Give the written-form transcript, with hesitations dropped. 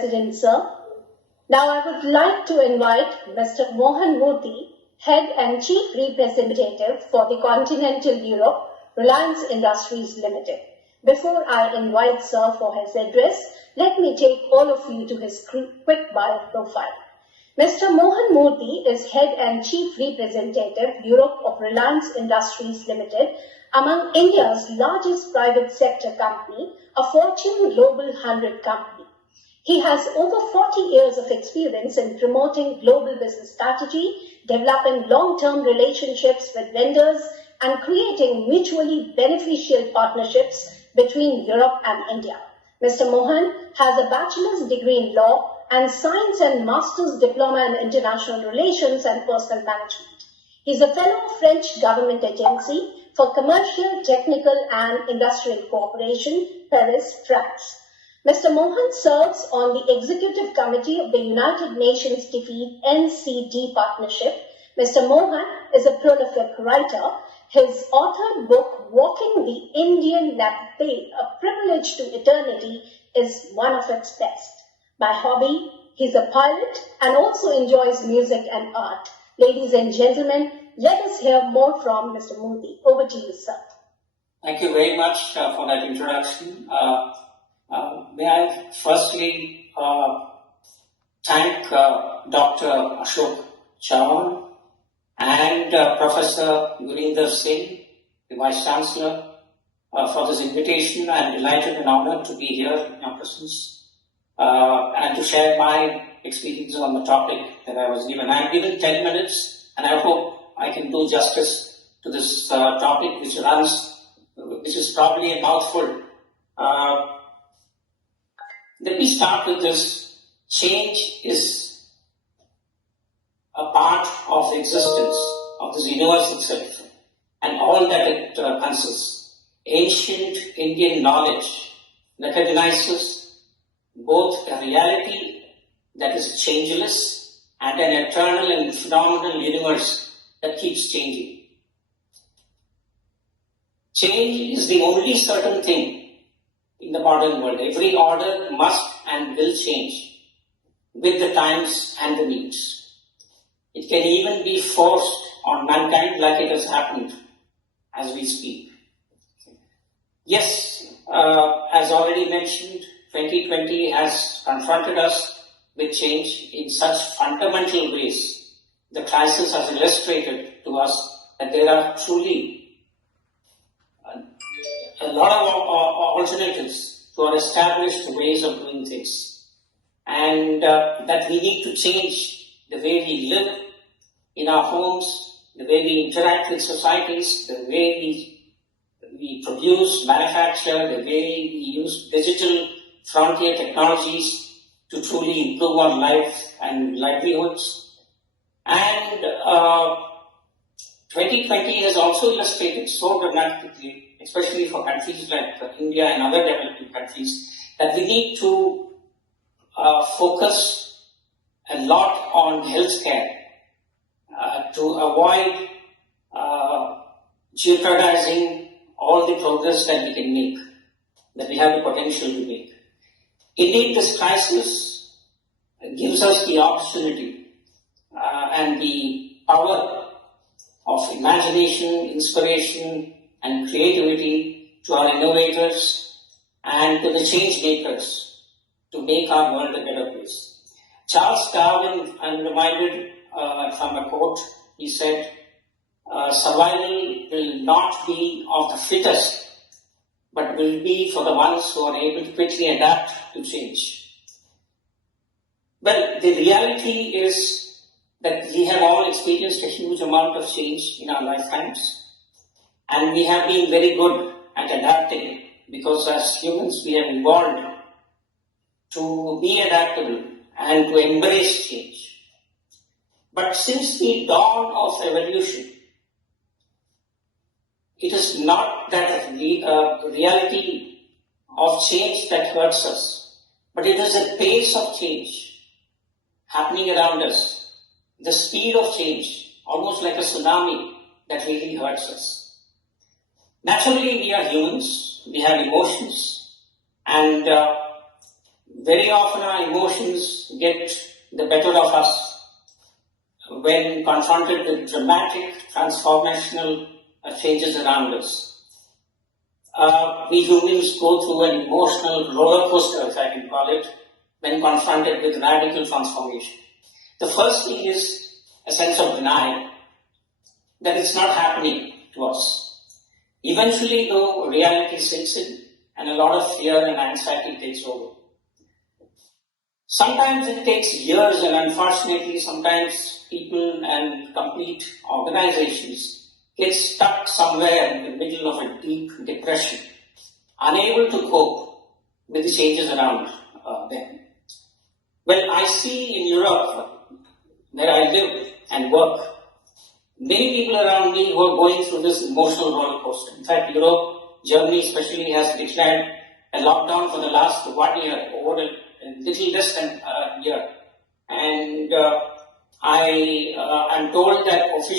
President, sir. Now I would like to invite Mr. Mohan MURTI, Head and Chief Representative for the Continental Europe, Reliance Industries Limited. Before I invite Sir for his address, let me take all of you to his quick bio profile. Mr. Mohan MURTI is Head and Chief Representative, Europe of Reliance Industries Limited, among India's largest private sector company, a Fortune Global 100 company. He has over 40 years of experience in promoting global business strategy, developing long-term relationships with vendors, and creating mutually beneficial partnerships between Europe and India. Mr. Mohan has a bachelor's degree in law and science and master's diploma in international relations and personal management. He is a fellow of French Government Agency for Commercial, Technical and Industrial Cooperation, Paris, France. Mr. Mohan serves on the Executive Committee of the United Nations Defeat NCD Partnership. Mr. Mohan is a prolific writer. His authored book, Walking the Indian Way, A Privilege to Eternity, is one of its best. By hobby, he's a pilot and also enjoys music and art. Ladies and gentlemen, let us hear more from Mr. MURTI. Over to you, sir. Thank you very much for that introduction. May I firstly thank Dr. Ashok Chavan and Professor Gurinder Singh, the Vice Chancellor, for this invitation. I am delighted and honored to be here in your presence and to share my experiences on the topic that I was given. I am given 10 minutes and I hope I can do justice to this topic which is probably a mouthful. Let me start with this. Change is a part of the existence of this universe itself and all that it consists. Ancient Indian knowledge recognizes both a reality that is changeless and an eternal and phenomenal universe that keeps changing. Change is the only certain thing in the modern world. Every order must and will change with the times and the needs. It can even be forced on mankind like it has happened as we speak. Yes, as already mentioned, 2020 has confronted us with change in such fundamental ways. The crisis has illustrated to us that there are truly a lot of alternatives to our established ways of doing things, and that we need to change the way we live in our homes, the way we interact with societies, the way we produce, manufacture, the way we use digital frontier technologies to truly improve our life and livelihoods. And 2020 has also illustrated so dramatically, especially for countries like India and other developing countries, that we need to focus a lot on healthcare to avoid jeopardizing all the progress that we can make, that we have the potential to make. Indeed, this crisis gives us the opportunity and the power of imagination, inspiration, and creativity to our innovators and to the change makers to make our world a better place. Charles Darwin, I'm reminded from a quote, he said, survival will not be of the fittest, but will be for the ones who are able to quickly adapt to change. Well, the reality is that we have all experienced a huge amount of change in our lifetimes, and we have been very good at adapting because as humans we have evolved to be adaptable and to embrace change. But since the dawn of evolution, it is not that reality of change that hurts us, but it is the pace of change happening around us, the speed of change, almost like a tsunami, that really hurts us. Naturally, we are humans, we have emotions, and Very often our emotions get the better of us when confronted with dramatic, transformational changes around us. We humans go through an emotional roller coaster, if I can call it, when confronted with radical transformation. The first thing is a sense of denial that it's not happening to us. Eventually, though, reality sinks in and a lot of fear and anxiety takes over. Sometimes it takes years, and unfortunately, sometimes people and complete organizations get stuck somewhere in the middle of a deep depression, unable to cope with the changes around them. Well, I see in Europe, where I live and work, many people around me who are going through this emotional roller coaster. In fact, Europe, Germany especially, has declared a lockdown for the last 1 year, over a little less than a year. And I'm told that officially